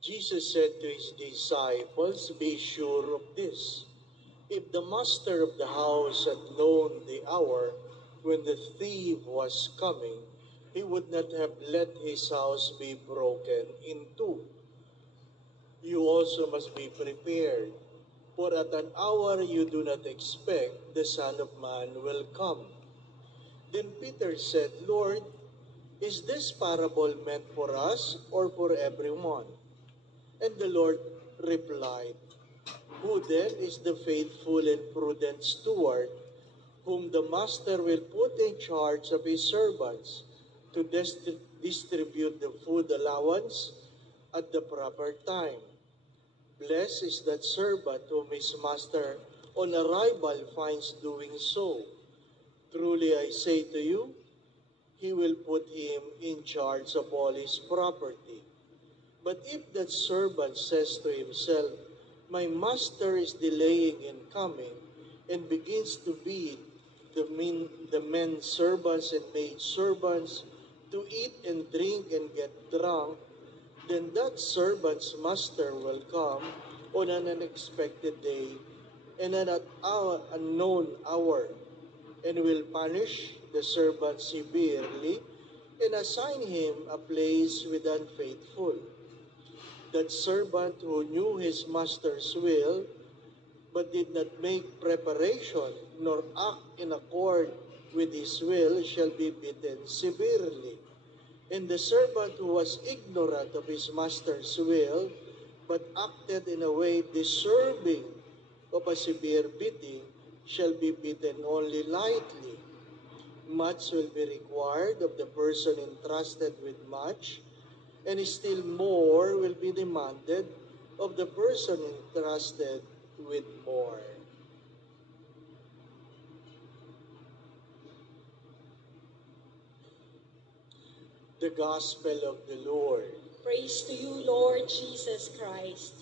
Jesus said to his disciples, "Be sure of this. If the master of the house had known the hour when the thief was coming, he would not have let his house be broken in two. You also must be prepared, for at an hour you do not expect the Son of Man will come." Then Peter said, "Lord, is this parable meant for us or for everyone?" And the Lord replied, "Who then is the faithful and prudent steward, whom the master will put in charge of his servants to distribute the food allowance at the proper time? Blessed is that servant whom his master on arrival finds doing so. Truly I say to you, he will put him in charge of all his property. But if that servant says to himself, 'My master is delaying in coming,' and begins to beat the men servants and maid servants, to eat and drink and get drunk, then that servant's master will come on an unexpected day and at an unknown hour, and will punish the servant severely and assign him a place with the unfaithful. That servant who knew his master's will, but did not make preparation nor act in accord with his will, shall be beaten severely. And the servant who was ignorant of his master's will, but acted in a way deserving of a severe beating, shall be beaten only lightly. Much will be required of the person entrusted with much, and still more will be demanded of the person entrusted with more." The Gospel of the Lord. Praise to you, Lord Jesus Christ.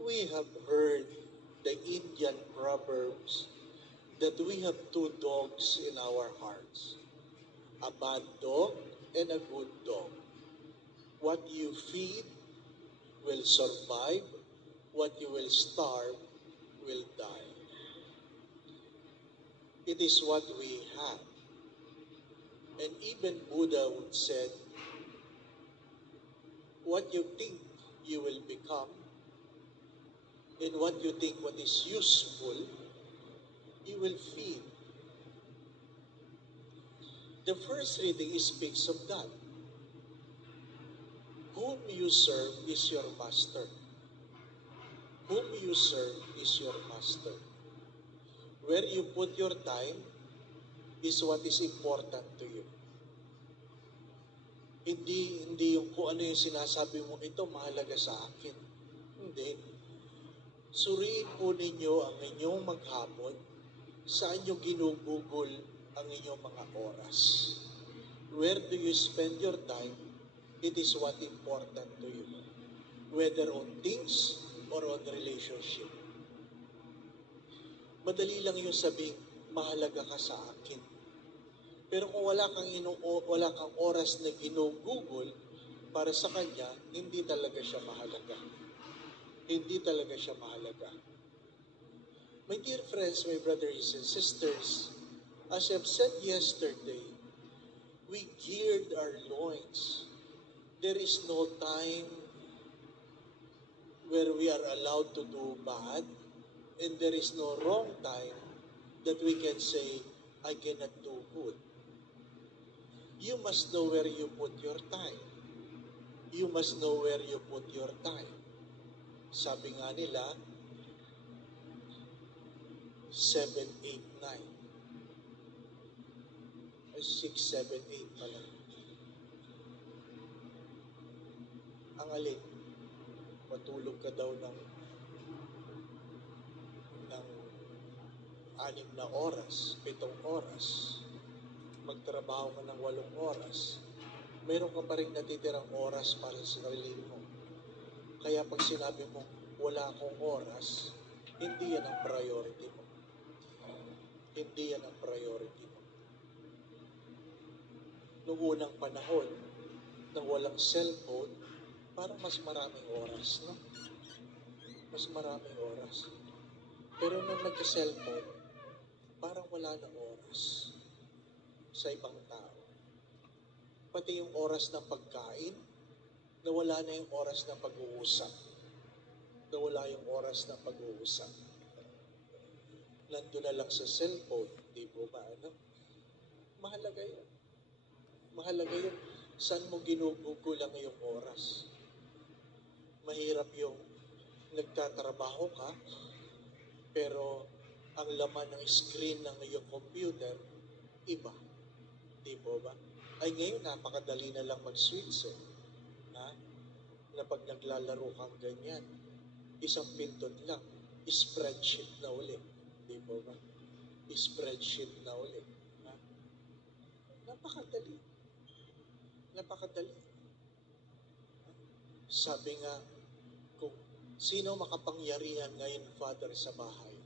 We have heard the Indian proverbs that we have two dogs in our hearts, a bad dog and a good dog. What you feed will survive, what you will starve will die. It is what we have. And even Buddha would said, what you think you will become, and what you think what is useful, you will feed. The first reading speaks of that. Whom you serve is your master. Whom you serve is your master. Where you put your time is what is important to you. Hindi yung kung ano yung sinasabi mo, ito mahalaga sa akin. Hindi. Suriin po ninyo ang inyong maghapon, saan nyo ginugugol ang inyong mga oras. Where do you spend your time? It is what important to you. Whether on things or on relationship. Madali lang yung sabing, mahalaga ka sa akin. Pero kung wala kang oras na ginugugol para sa kanya, hindi talaga siya mahalaga. Hindi talaga siya mahalaga. My dear friends, my brothers and sisters, as I've said yesterday, we geared our loins. There is no time where we are allowed to do bad, and there is no wrong time that we can say, I cannot do good. You must know where you put your time. You must know where you put your time. Sabi nga nila, 7, 8, 9. 6, 7, 8 pala. Ang alin, matulog ka daw ng 6 na oras, 7 oras, magtrabaho ka ng 8 oras, meron ka pa rin natitirang oras para sa sarili mo. Kaya pag sinabi mo, wala akong oras, hindi yan ang priority mo. Hindi yan ang priority mo. Noong unang panahon, nang walang cellphone, parang mas maraming oras, no? Mas maraming oras. Pero nung nagka-cellphone, parang wala ng oras sa ibang tao. Pati yung oras ng pagkain, nawala na yung oras ng pag-uusap. Nawala yung oras ng pag-uusap. Nandun na lang sa cellphone, di po ba? Ano? Mahalaga yun. Mahalaga yun. Saan mo ginugulang yung oras? Mahirap yung nagtatrabaho ka, pero ang laman ng screen ng iyong computer, iba. Di po ba? Ay ngayon, napakadali na lang mag-switch eh. Ha? Na pag naglalaro kang ganyan, isang pindot lang, spreadsheet na uli. Di po ba? Spreadsheet na uli. Ha? Napakadali. Napakadali. Sabi nga, kung sino makapangyarihan ngayon, Father, sa bahay?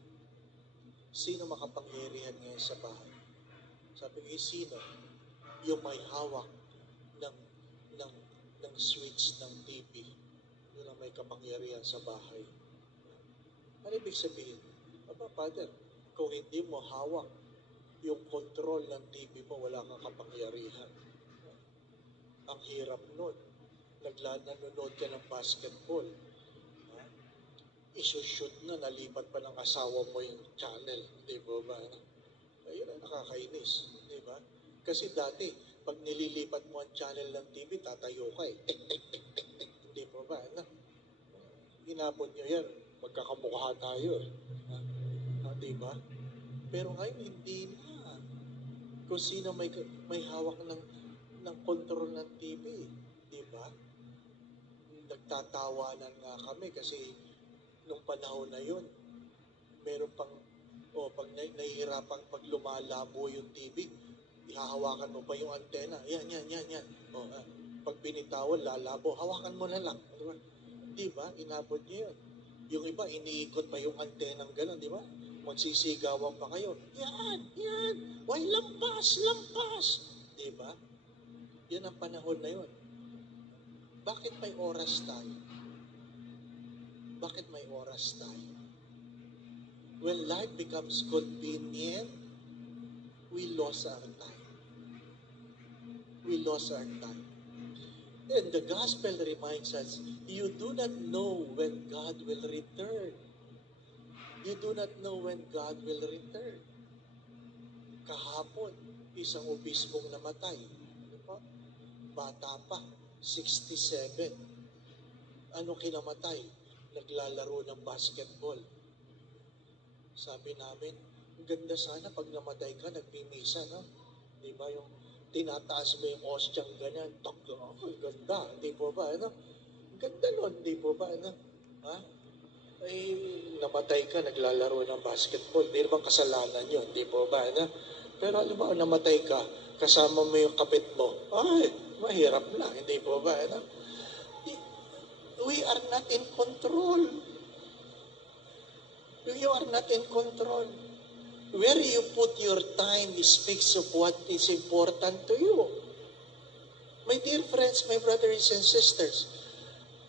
Sino makapangyarihan ngayon sa bahay? Sabi nga, sino? Yung may hawak ng switch ng TV. Yun ang may kapangyarihan sa bahay. Ano ibig sabihin? Aba, Father, kung hindi mo hawak yung control ng TV mo, wala kang kapangyarihan. Ang hirap nun. Nanonood ka ng basketball. Ha? Isushoot na, nalipat pa ng asawa mo yung channel. Di ba ba? Ayun ang nakakainis. Di ba? Kasi dati, pag nililipat mo ang channel ng TV, tatayo ka eh. Tik, tik, tik, tik, tik. Di ba ba? Inabot nyo yan. Magkakamukha tayo eh. Di ba? Pero ngayon, hindi na. Kung sino may hawak ng control ng TV. Di ba? Nagtatawanan nga kami kasi nung panahon na yun, meron pang, pag nahihirapan, pag lumalabo yung TV, ihahawakan mo pa yung antena. Yan. Pag binitawan, lalabo, hawakan mo na lang. Di ba? Inabot niyo yun. Yung iba, iniikot pa yung antenang gano'n, di ba? Magsisigawan pa kayo. Yan. Why, lampas. Di ba? Yan ang panahon na yun. Bakit may oras tayo? Bakit may oras tayo? When life becomes convenient, we lost our time. We lost our time. And the gospel reminds us, you do not know when God will return. You do not know when God will return. Kahapon, isang obispong namatay. Ano pa? Bata pa, 67. Ano kinamatay? Naglalaro ng basketball. Sabi namin, ang ganda sana pag namatay ka, nagmimisa, no? Di ba yung tinataas mo yung ostyang ganyan, ang ganda, di po ba, ano? Ang ganda nun, di po ba, ano? Ha? Ay, namatay ka, naglalaro ng basketball, di naman kasalanan yun, di po ba, ano? Pero alam mo, namatay ka, kasama mo yung kapit mo, ay, mahirap na, hindi po ba, ano? We are not in control. You are not in control. Where you put your time speaks of what is important to you. My dear friends, my brothers and sisters,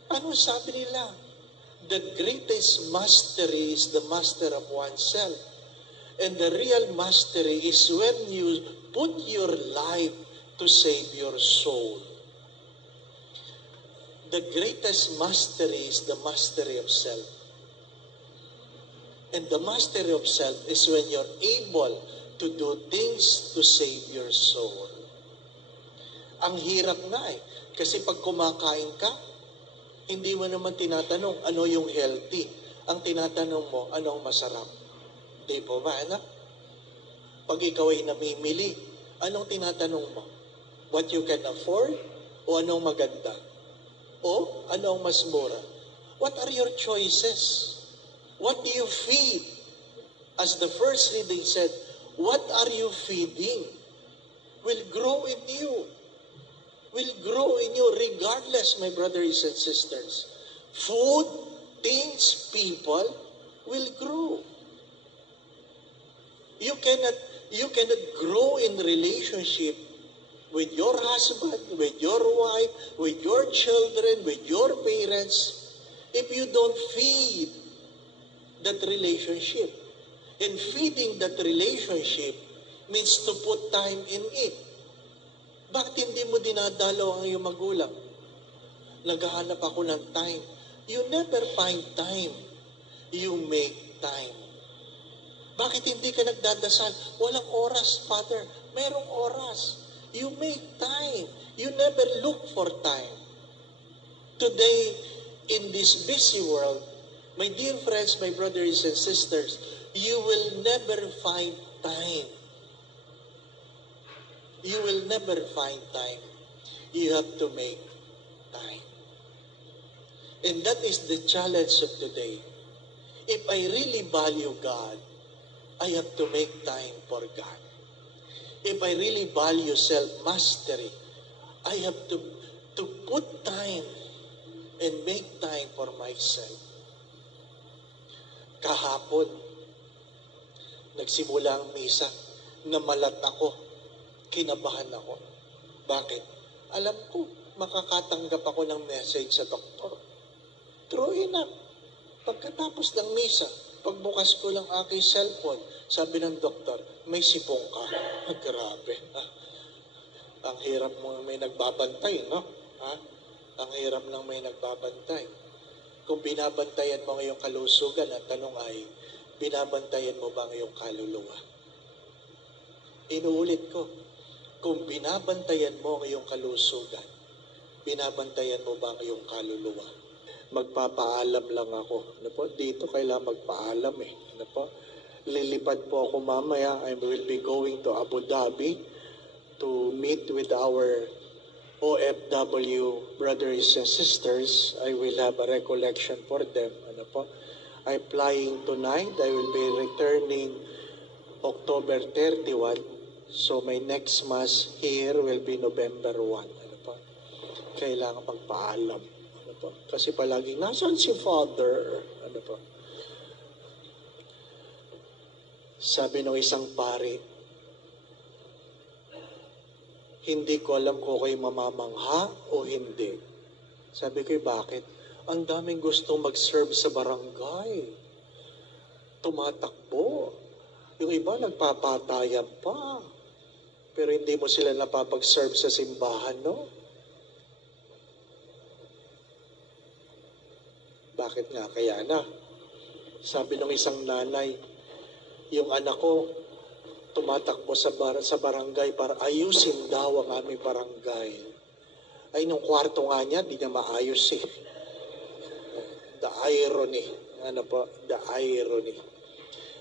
ano sabi nila? The greatest mastery is the master of oneself. And the real mastery is when you put your life to save your soul. The greatest mastery is the mastery of self. And the mastery of self is when you're able to do things to save your soul. Ang hirap nga eh. Kasi pag kumakain ka, hindi mo naman tinatanong ano yung healthy. Ang tinatanong mo, anong masarap. Di po ba, anak? Pag ikaw ay namimili, anong tinatanong mo? What you can afford? O anong maganda? O anong mas mura? What are your choices? What do you feed? As the first reading said, what are you feeding? Will grow in you. Will grow in you regardless, my brothers and sisters. Food, things, people will grow. You cannot grow in relationship with your husband, with your wife, with your children, with your parents, if you don't feed that relationship. And feeding that relationship means to put time in it. Bakit hindi mo dinadalo ang iyong magulang? Naghahanap ako ng time. You never find time. You make time. Bakit hindi ka nagdadasal? Walang oras, Father. Mayroong oras. You make time. You never look for time. Today, in this busy world, my dear friends, my brothers and sisters, you will never find time. You will never find time. You have to make time. And that is the challenge of today. If I really value God, I have to make time for God. If I really value self-mastery, I have to put time and make time for myself. Kahapon, nagsimula ang misa, namalat ako, kinabahan ako. Bakit? Alam ko, makakatanggap ako ng message sa doktor. True enough, pagkatapos ng misa, pagbukas ko lang aking cellphone, sabi ng doktor, may sipong ka. Grabe. Ang hirap mo may nagbabantay, no? Ang hirap lang may nagbabantay. Kung binabantayan mo ngayong kalusugan, ang tanong ay, binabantayan mo ba ngayong kaluluwa? Inuulit ko, kung binabantayan mo ngayong kalusugan, binabantayan mo ba ngayong kaluluwa? Magpapaalam lang ako. Ano po? Dito kailangan magpaalam eh. Ano po? Lilipad po ako mamaya. I will be going to Abu Dhabi to meet with our OFW brothers and sisters. I will have a recollection for them. Ano po? I'm flying tonight. I will be returning October 31. So my next mass here will be November 1. Ano po? Kailangan magpaalam. Ano po? Kasi palagi, nasaan si Father? Ano po? Sabi ng isang pari, hindi ko alam kung kayo mamamangha o hindi. Sabi ko, bakit? Ang daming gustong mag-serve sa barangay. Tumatakbo. Yung iba nagpapatayan pa. Pero hindi mo sila napapag-serve sa simbahan, no? Bakit nga kaya na? Sabi ng isang nanay, yung anak ko, tumatakbo sa barangay para ayusin daw ang aming barangay. Ay, nung kwarto nga niya, di niya maayos eh. The irony. Ano po? The irony.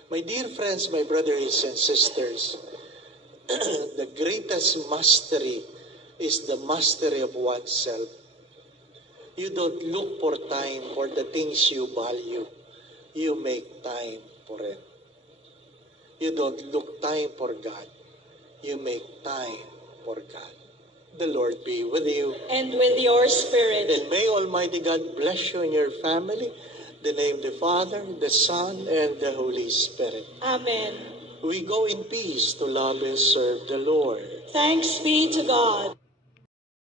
My dear friends, my brothers and sisters, the greatest mastery is the mastery of oneself. You don't look for time for the things you value. You make time for it. You don't look time for God. You make time for God. The Lord be with you. And with your spirit. And may Almighty God bless you and your family. In the name of the Father, the Son, and the Holy Spirit. Amen. We go in peace to love and serve the Lord. Thanks be to God.